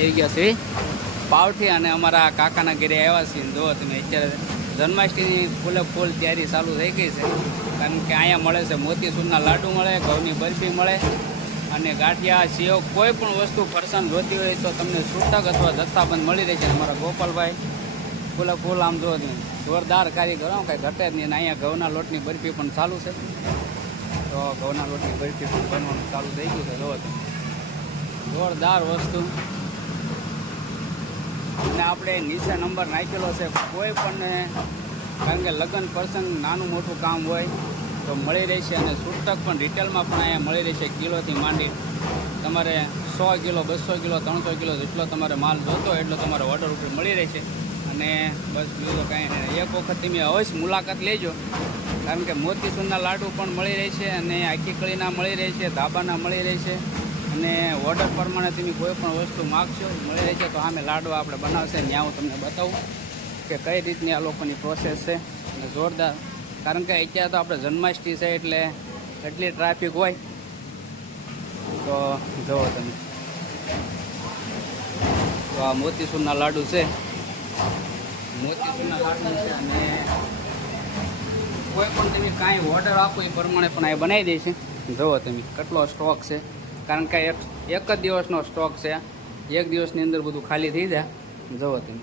આવી ગયા છે. પાવઠી અને અમારા કાકાના ઘરે આવ્યા છીએ. જો તમે અત્યારે જન્માષ્ટમીની ફૂલે ફૂલ તૈયારી ચાલુ થઈ ગઈ છે. કારણ કે અહીંયા મળે છે મોતીસૂરના લાડુ મળે, ઘઉંની બરફી મળે અને ગાંઠિયા, સેવ, કોઈ પણ વસ્તુ ફરસાણ જોતી હોય તો તમને છૂટક અથવા જથ્થાબંધ મળી રહેશે. અમારા ગોપાલભાઈ ફૂલે ફૂલ આમ જો જોરદાર કારીગરો, કાંઈ ઘટે જ નહીં. અહીંયા ઘઉંના લોટની બરફી પણ ચાલુ છે. તો ઘઉંના લોટની બરફી પણ બનવાનું ચાલુ થઈ ગયું છે. જોવો જોરદાર વસ્તુ અને આપણે નીચે નંબર નાખેલો છે. કોઈ પણ કારણ કે લગ્ન પ્રસંગ નાનું મોટું કામ હોય, તો મળી રહેશે અને છૂટક પણ રિટેલમાં પણ અહીંયા મળી રહેશે કિલોથી માંડી. તમારે સો કિલો, બસો કિલો, ત્રણસો કિલો જેટલો તમારે માલ જોતો એટલો તમારે ઓર્ડર ઉપર મળી રહેશે. અને બસ બીજું તો કાંઈ નહીં. એક વખત તમે અવશ્ય મુલાકાત લેજો. કારણ કે મોતીસૂરના લાડુ પણ મળી રહેશે અને આખી કળીના મળી રહેશે, ધાબાના મળી રહેશે. અને ઓર્ડર પ્રમાણે તમે કોઈ પણ વસ્તુ માગશો, મળી રહેશે તો આમે લાડવા આપણે બનાવશે. ત્યાં હું તમને બતાવું કે કઈ રીતની આ લોકોની પ્રોસેસ છે. અને જોરદાર. કારણ કે અત્યારે તો આપણે જન્માષ્ટમી છે એટલે એટલી ટ્રાફિક હોય, તો જુઓ તમે. તો આ મોતીસૂરના લાડુ છે. મોતીસૂરના લાડુ છે અને કોઈ પણ તમે કાંઈ ઓર્ડર આપો એ પ્રમાણે પણ આ બનાવી દે છે. જુઓ તમે, કેટલો સ્ટોક છે. કારણ કે એક એક જ દિવસનો સ્ટોક છે. એક દિવસની અંદર બધું ખાલી થઈ જાય. જુઓ તમે.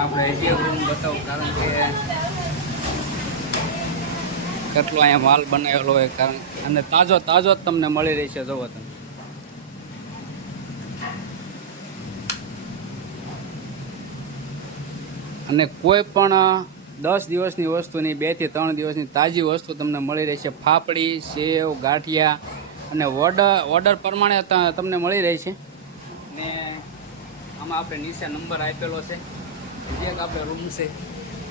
આપણે એટીએમ રૂમ બતાવું, કારણ કે કેટલો અહીંયા માલ બનાવેલો હોય, કારણ અને તાજો તાજો જ તમને મળી રહેશે જુઓ તમે. અને કોઈ પણ દસ દિવસની વસ્તુની, બેથી ત્રણ દિવસની તાજી વસ્તુ તમને મળી રહેશે. ફાફડી, સેવ, ગાંઠિયા અને ઓર્ડર ઓર્ડર પ્રમાણે તમને મળી રહે છે ને આમાં આપણે નીચે નંબર આપેલો છે. એક આપણે રૂમ છે.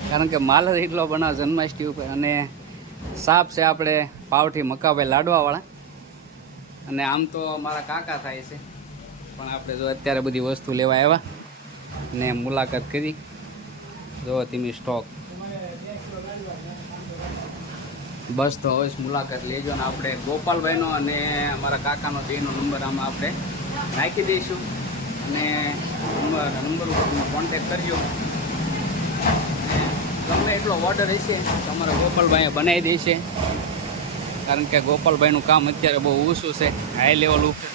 કારણ કે માલ એટલો બનાવ જન્માષ્ટમી ઉપર. અને સાપ છે આપણે પાવઠી મકાભાઈ લાડવાવાળા. અને આમ તો મારા કાકા થાય છે. પણ આપણે જો અત્યારે બધી વસ્તુ લેવા આવ્યા ને મુલાકાત કરી. જો તમે સ્ટોક બસ તો હવે મુલાકાત લેજો ને આપણે ગોપાલભાઈનો અને અમારા કાકાનો બેનો નંબર આમાં આપણે નાખી દઈશું. અને નંબર નંબર ઉપર તમે કોન્ટેક કરજો. ગમે એટલો ઓર્ડર હશે તો અમારા ગોપાલભાઈએ બનાવી દેશે. કારણ કે ગોપાલભાઈનું કામ અત્યારે બહુ ઓછું છે હાઈ લેવલ ઉપર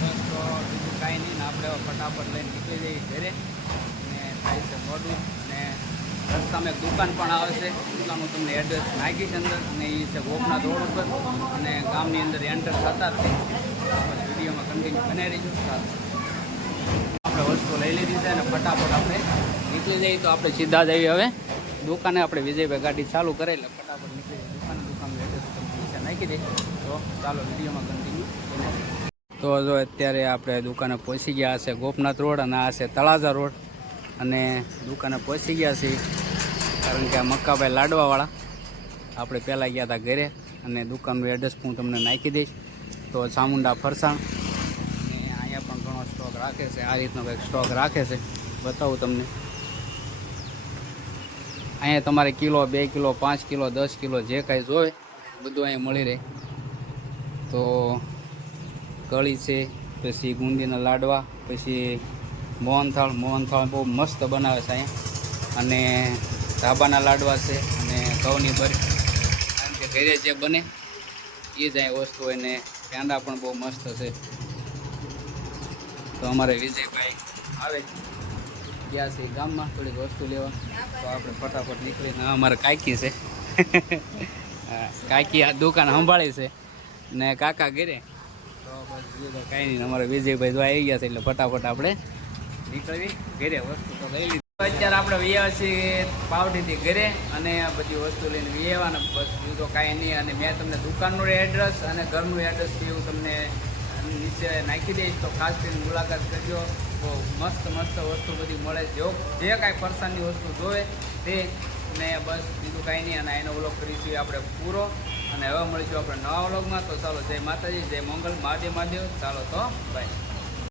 બસ તો બીજું કાંઈ નહીં ને આપણે હવે ફટાફટ લઈને નીકળી જઈએ ઘરે. અને થાય છે મોડું. અને રસ્તામાં એક દુકાન પણ આવે છે. દુકાનનું તમને એડ્રેસ નાખીશ અંદર. અને એ છે ગોપના રોડ ઉપર. અને ગામની અંદર એન્ટર થતા જ વિડીયોમાં કન્ટિન્યુ બનાવી રહીશું સારું. આપણે વસ્તુ લઈ લીધી છે અને ફટાફટ આપણે નીકળી જઈએ તો આપણે સીધા જ આવી હવે. દુકાને આપણે વિજયભાઈ ગાડી ચાલુ કરે એટલે ફટાફટ નીકળી દુકાને દુકાનનું એડ્રેસ નાખી દઈએ તો ચાલો વિડીયોમાં કન્ટિન્યુ બનાવી તો જો અત્યારે આપણે દુકાને પહોંચી ગયા છે ગોપનાથ રોડ અને આ છે તળાજા રોડ. અને દુકાને પહોંચી ગયા છીએ કારણ કે આ મક્કાભાઈ લાડવાવાળા. આપણે પહેલાં ગયા હતા ઘરે અને દુકાનનું એડ્રેસ હું તમને નાખી દઈશ. તો ચામુંડા ફરસાણ. અને અહીંયા પણ ઘણો સ્ટોક રાખે છે. આ રીતનો કંઈક સ્ટોક રાખે છે. બતાવું તમને. અહીંયા તમારે કિલો, બે કિલો, પાંચ કિલો, દસ કિલો જે કાંઈ જોવે, બધું અહીંયા મળી રહે. તો કળી છે, પછી ગુંદીના લાડવા, પછી મોહનથાળ. મોહનથાળ બહુ મસ્ત બનાવે છે અહીંયા. અને ધાબાના લાડવા છે અને ઘઉંની બરફી કારણ કે ઘરે જે બને, એ જ અહીં વસ્તુ હોય ને પેંડા પણ બહુ મસ્ત છે. તો અમારે વિજયભાઈ આવે ગયા છે ગામમાં થોડીક વસ્તુ લેવા. તો આપણે ફટાફટ નીકળીને અમારે કાકી છે. કાકી આ દુકાન સંભાળી છે. ને કાકા ઘરે? કાંઈ નહીં. અમારે વિજયભાઈ જો આવી ગયા છે એટલે ફટાફટ આપણે નીકળવી ઘરે. વસ્તુ તો લઈ લીધી. અત્યારે આપણે વ્યાવા છીએ પાવડીથી ઘરે અને બધી વસ્તુ લઈને વ્યાવા અને બસ બીજું કાંઈ નહીં. અને મેં તમને દુકાનનું એડ્રેસ અને ઘરનું એડ્રેસ એવું તમને નીચે નાખી દઈશ. તો ખાસ કરીને મુલાકાત કરજો. બહુ મસ્ત મસ્ત વસ્તુ બધી મળે. જો જે કાંઈ ફરસાણની વસ્તુ જોવે તે ને બસ બીજું કાંઈ નહીં, અને એનો વ્લોગ કરીશું આપણે પૂરો. અને હવે મળીશું આપણે નવા વ્લોગમાં. તો ચાલો, જય માતાજી, જય મંગલ, મહાદેવ મહાદેવ. ચાલો તો બાય